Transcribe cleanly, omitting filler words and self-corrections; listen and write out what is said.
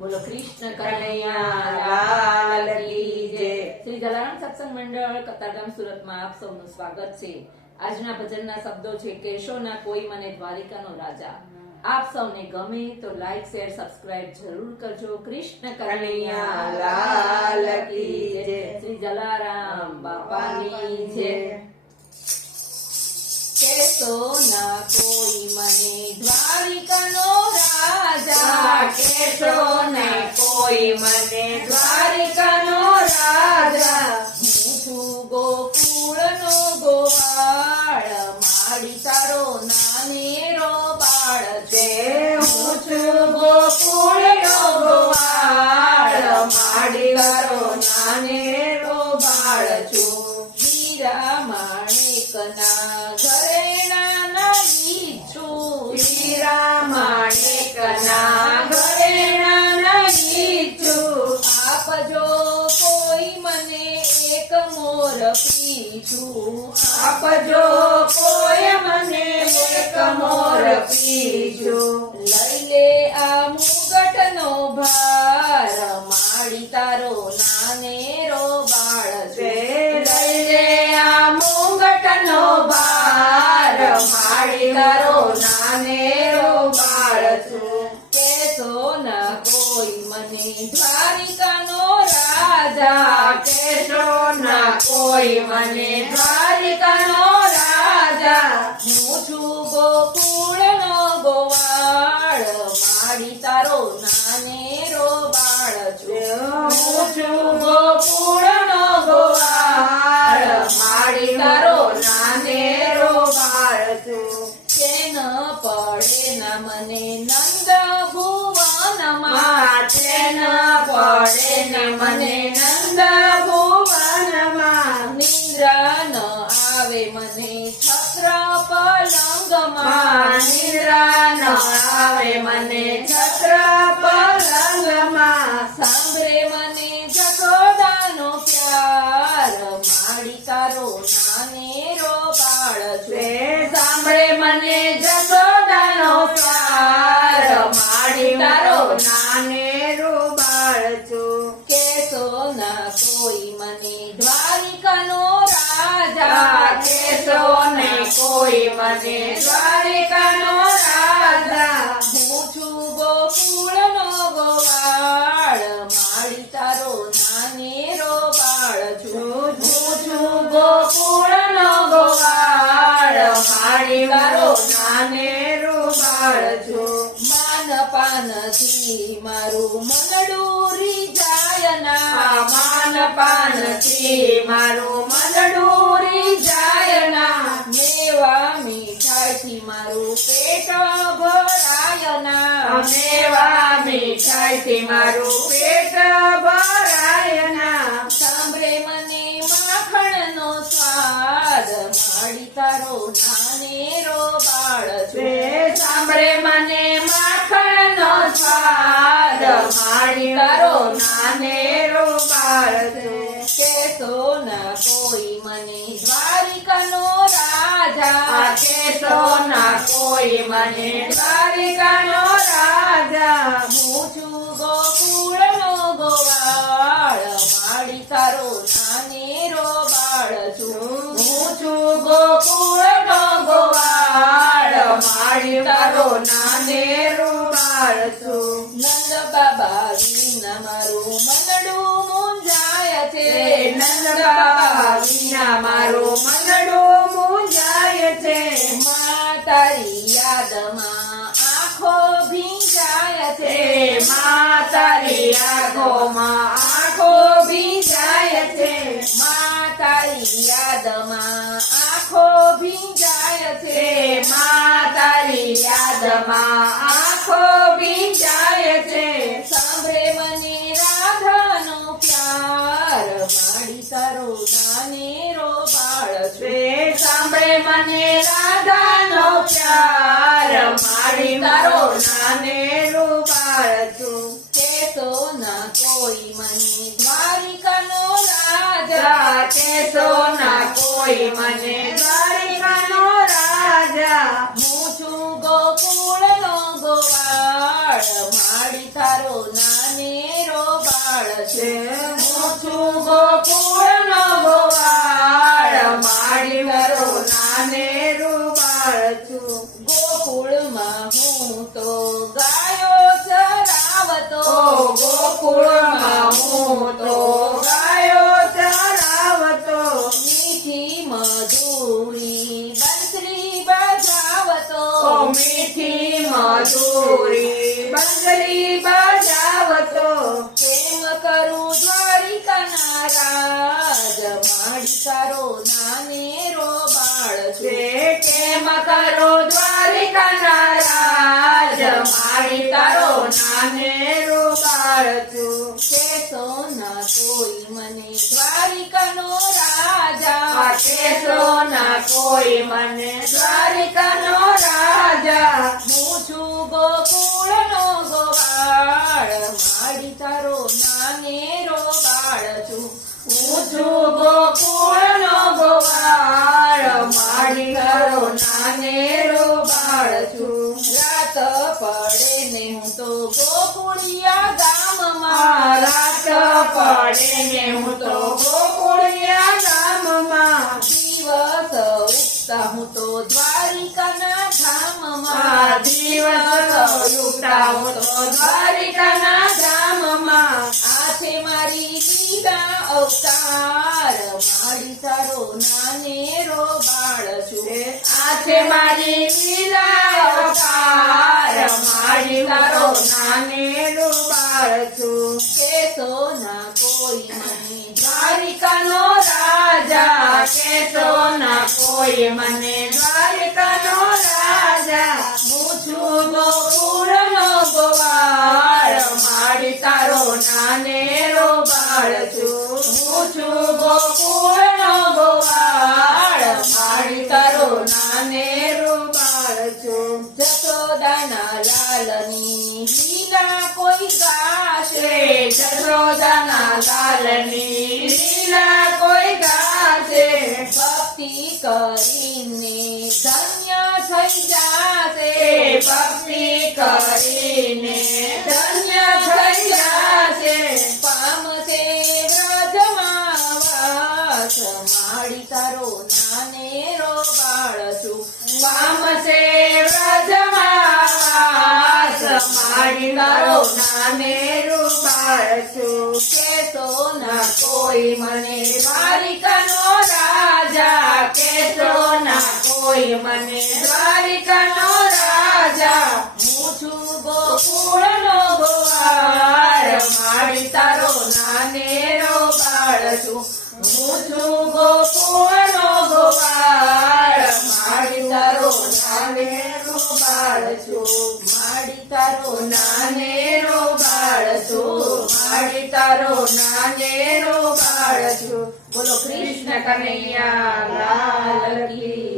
બોલો કૃષ્ણ કનૈયા લાલ કી જય। શ્રી જલારામ સત્સંગ મંડળ કતારગામ સુરતમાં આપ સૌનું સ્વાગત છે। આજના ભજનના શબ્દો છે કેશોના કોઈ મને દ્વારિકાનો રાજા। આપ સૌને ગમે તો લાઈક શેર સબસ્ક્રાઇબ જરૂર કરજો। કૃષ્ણ કનૈયા લાલ કી જય। શ્રી જલારામ બાપાની જય। કેશોના કોઈ મને દ્વારિકાનો રાજા, કેશોના કોઈ મને દ્વારિકાનો રાજા। હું છું ગોકુળનો ગોવાળ, માડી તારો નાનેરો બાળ છે। હું છું ગોકુળનો ગોવાળ, માડી તારો નાનેરો બાળ છું। હીરા માણેકના ઘરેણાના ઈચ્છું, હીરા માણેકના ઘરેણાના ઈચ્છું। આપજો કોઈ મને એક મોર પીછું, આપજો કોઈ મને એક મોર પીછું। લઈ લે આ મુગટનો ભાર, માડી તારો નાનેરો બાળ છે। લઈ લે આ મુંગટનો ભાર, માડી તારો નાનેરો બાળ છું। કેશોના કોઈ મને દ્વારિકાનો રાજા, કેશોના કોઈ મને દ્વારિકાનો રાજા। હું છું ગોકુળનો ગોવાળ, માડી તારો નાનેરો બાળ છું। હું છું ગોકુળનો ગોવાળ, માડી તારો નાનેરો બાળ છું। ચેન પડે ના મને નંદ ભુવનમાં, માથે ન પડે ને મને નંદ ભુવનમાં। નિદ્રા ન આવે મને છત્ર પલંગમાં, નિદ્રા ન આવે મને છત્ર પલંગમાં। સાંભળે મને જશોદાનો પ્યાર, માડી તારો નાનેરો બાળ છું। સાંભળે મને જશોદાનો પ્યાર, માડી તારો નાનેરો બાળ છું। કેશોના કોઈ મને દ્વારિકાનો રાજા, કેશોને કોઈ મને દ્વારિકાનો રાજા। હું છું ગોકુળનો ગોવાળ, માડી તારો નાનેરો બાળ છું। હું છું ગોકુળનો ગોવાળ, માડી તારો નાનેરો બાળ છું। માનપાનથી મારું મનડું રીજાયના, માનપાનથી મારું મનડું રીજાયના। મેવા મીઠાઈથી મારું પેટ ભરાયના, મેવા મીઠાઈથી મારું પેટ ભરાયના। સાંભળે મને માખણનો સ્વાદ, માડી તારો નાનેરો બાળ છું। સાંભળે મને માખણનો સ્વાદ, માડી તારો નાનેરો બાળ છું। કેશોના કોઈ મને દ્વારિકાનો રાજા, કેશોના કોઈ મને દ્વારિકાનો રાજા। હું છું ગોકુળનો ગોવાળ, માડી તારો નાનેરો બાળ છું। હું છું ગોકુળનો ગોવાળ, માડી તારો નાનેરો બાળ છું। નંદ બાબા વિના મારું મનડું મૂંઝાય છે, નંદ બાબા વિના મારું મનડું મૂંઝાય છે। મા તારી યાદમાં આંખો ભીંજાય છે, મા તારી આંખોમાં આંખો ભીંજાય છે। મા તારી યાદમાં આંખો ભીંજાય છે। મા તારી યાદમાં આંખો ભીંજાય છે। સાંભળે મને રાધાનો પ્યાર, માડી તારો નાનેરો બાળ છું। સાંભળે મને રાધાનો પ્યાર, માડી તારો નાનેરો બાળ છું। કેશોના કોઈ મને દ્વારિકાનો રાજા, કેશોના કોઈ મને દ્વારિકાનો રાજા। હું છું ગોકુળનો ગોવાળ, માડી તારો નાનેરો કરું દ્વારિકાના રાજ માડી તારો નાનેરો બાળ છું કેમ કરો દ્વારિકાના રાજ મારી તારો નાનેરો બાળ છું કેસો ના કોઈ મને દ્વારિકાનો રાજા કેશો ના કોઈ મને દ્વારિકાનો રાજા હું છું ગોકુળનો ગોવાળ માડી તારો નાનેરો બાળ છું હું છું ગોકુળનો ગોવાળ મારી તારો નાનેરો બાળ છું રાત પડે ને હું તો ગોકુળિયા ગામમાં રાત પડે ને હું તો ગોકુળિયા ગામમાં દિવસ ઉગતા હું તો દ્વારિકાના ધામમાં દિવસ યુક્તા હું તો દ્વારિકાના ધામમાં આ છે મારી લીલા અવતાર માડી તારો નાનેરો બાળ છું આ છે મારી લીલા અવતાર મારી તારો નાનેરો બાળ છું કેસો ના કોઈ મને દ્વારિકાનો રાજા કેશો ના કોઈ મને દ્વારિકાનો રાજા હું છું ગોકુળનો ગોવાળ મારી તારો નાનેરો બાળ છું હું છું ગોકુળનો ગોવાળ મારી તારો નાનેરો બાળ છું જશોદાના લાલની લીલા કોઈ ગાશે જશોદાના લાલની લીલા કોઈ ગાશે ભક્તિ કરીને ધન્ય થઈ જાશે ભક્તિ કરીને ધન્ય થઈ જાશે પામશે વ્રજમાં વાસ માડી તારો નાનેરો બાળ છું પામશે વ્રજમાં વાસ મારી તારો નાનેરો બાળ છું કેસો ના કોઈ મને દ્વારિકાનો રાજા કેશો ના કોઈ મને દ્વારિકાનો રાજા હું છું ગોકુળનો ગોવાળ મારી તારો નાનેરો બાળ છું હું છું ગોકુળનો ગોવાળ મારી તારો નાનેરો બાળ છું માડી તારો નાનેરો બાળ છું મારી તારો નાનેરો બાળ છું બોલો કૃષ્ણ કનૈયા લાલ કી